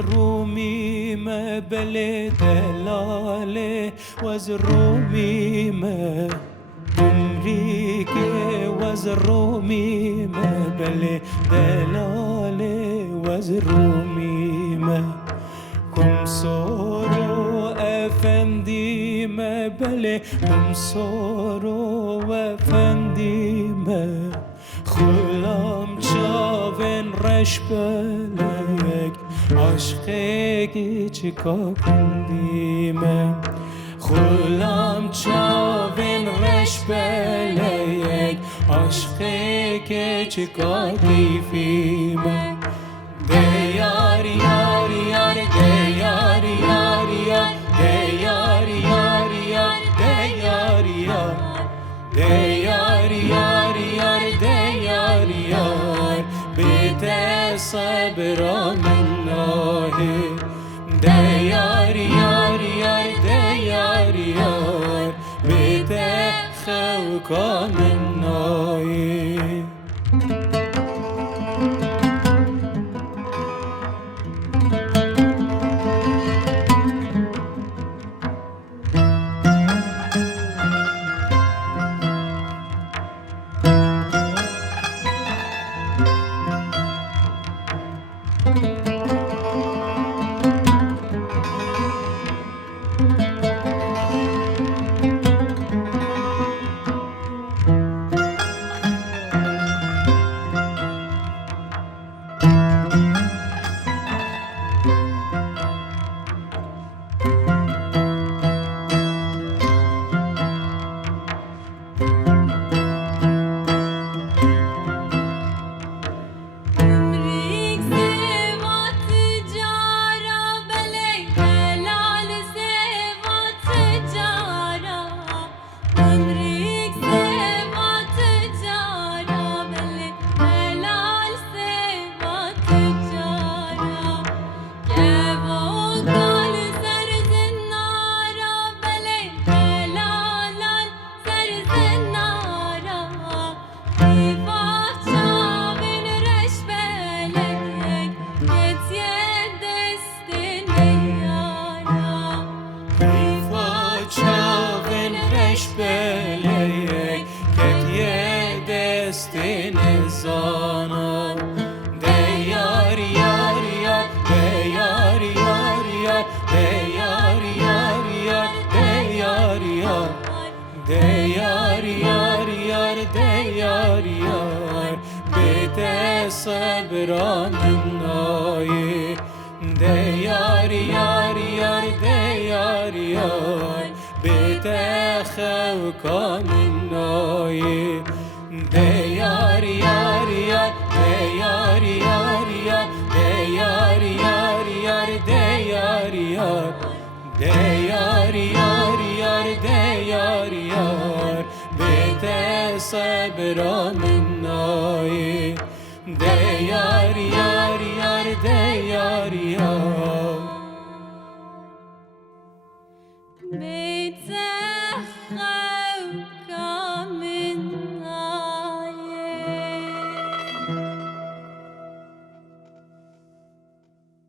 رومی ما بله دلاله وز رومی ما قمرîkê وز رومی ما بله دلاله وز رومی ما کمسارو افندی ما بله کمسارو افندی ما خلام چاون رش بلک عشقی چیکار کندیم خلام چاون رش بلک عشقی چیکار دیفیم دیار یار یار دیار یار یار دیار یار یار دیار یار دیار یار یار دیار یار بیت صبر مناه دیار یار یار دیار یار بیت خوکا مناه دیار یار یار دیار یار بیت صبر منای دیار یار یار دیار یار بیت خوکا منای دیار یار یار دیار یار یار دیار یار یار دیار یار دیار یار یار دیار یار بیت صبر منای دیار یار یار دیار یار